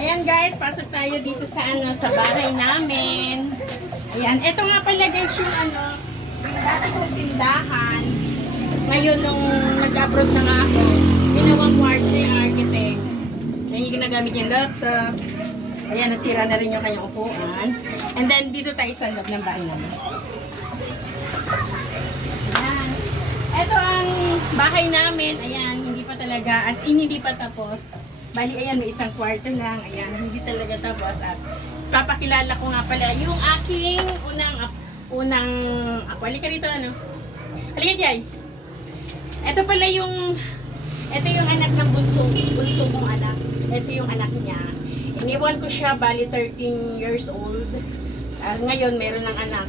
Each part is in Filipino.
Ayan guys, pasok tayo dito sa ano, sa bahay namin. Ayan, eto nga pala guys yung ano, yung dati kong tindahan. Ngayon nung nag-abroad na nga ako, ginawang kwarto yung architect. Yan yung ginagamit yung laptop. Ayan, nasira na rin yung kanyang upuan. And then, dito tayo sa loob ng bahay namin. Ayan. Ito ang bahay namin. Ayan, hindi pa talaga, as in hindi pa tapos. Bali, ayan, may isang kwarto lang. Ayan, hindi talaga tapos. At papakilala ko nga pala yung aking unang, unang, ako, halika rito, ano? Halika, Jai. Ito pala yung, ito yung anak ng bunso, bunso kong anak. Ito yung anak niya. Iniwan ko siya, bali 13 years old. As ngayon, meron ng anak.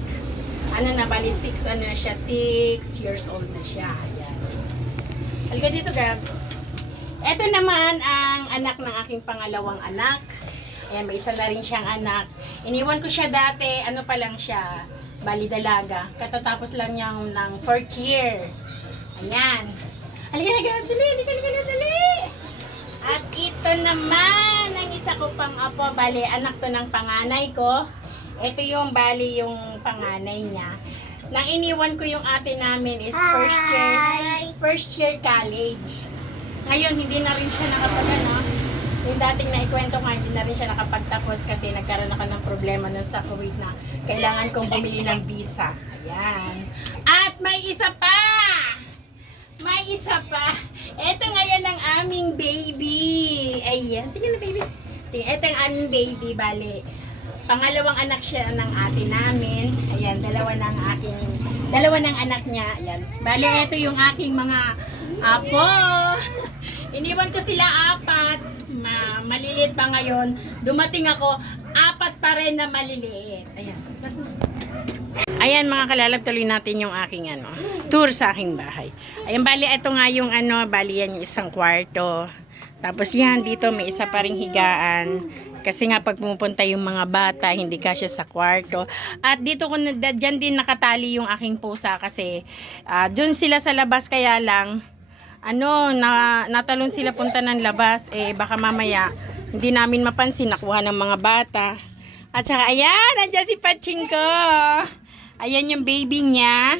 Ano na, bali 6, ano na siya, 6 years old na siya. Ayan. Halika dito, Gab. Ito naman ang anak ng aking pangalawang anak. Ayan, may isa na rin siyang anak. Iniwan ko siya dati, ano pa lang siya, bali dalaga. Katatapos lang niyang ng fourth year. Ayan. Halika na, Gab. Dali, halika, halika, halika, dali. At ito naman, ang isa ko pang apo, bali, anak to ng panganay ko. Ito yung bali yung panganay niya. Nang iniwan ko yung ate namin is first year, first year college. Ngayon, hindi na rin siya nakapag ano, yung dating naikwento ko, hindi na rin siya nakapagtapos kasi nagkaroon ako ng problema nun sa Kuwait na kailangan kong bumili ng visa. Ayan. At may isa pa! May isa pa. Ito ngayon ang aming baby. Ayan. Tingnan na baby. Ito ang aming baby. Bale. Pangalawang anak siya ng ate namin. Ayan. Dalawa ng aking dalawa ng anak niya. Ayan. Bale, ito yung aking mga apo. Iniwan ko sila apat. Ma maliliit pa ngayon. Dumating ako, apat pa rin na maliliit. Ayan. Ayan mga kalalab, tuloy natin yung aking ano, tour sa aking bahay. Ayan, bali, ito nga yung ano, bali yan yung isang kwarto. Tapos yan, dito may isa pa ring higaan. Kasi nga pag pumupunta yung mga bata, hindi kasya sa kwarto. At dito ko, dyan din nakatali yung aking pusa kasi ah, dun sila sa labas kaya lang, ano, na, natalon sila punta ng labas, eh baka mamaya hindi namin mapansin, nakuha ng mga bata. At saka, ayan, nandiyan si Paching ko. Ayan yung baby niya.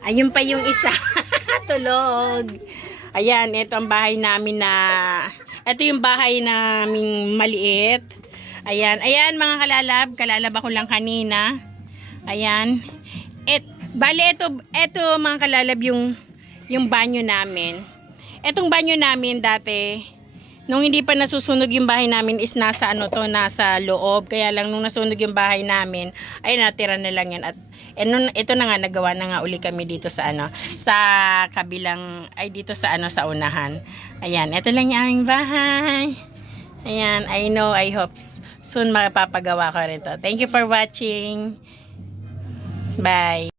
Ayun pa yung isa. Tulog. Ayan, ito ang bahay namin na... Ito yung bahay naming maliit. Ayan, ayan mga kalalab. Kalalab ako lang kanina. Ayan. Et, bale, ito, ito mga kalalab yung, yung banyo namin. Etong banyo namin dati, nung hindi pa nasusunog yung bahay namin is nasa ano to, nasa loob. Kaya lang nung nasunog yung bahay namin, ay natira na lang yan. At eh, nun, ito na nga, nagawa na nga uli kami dito sa ano, sa kabilang, ay dito sa ano, sa unahan. Ayan, ito lang yung aming bahay. Ayan, I know, I hope soon mapapagawa ko rin to. Thank you for watching. Bye.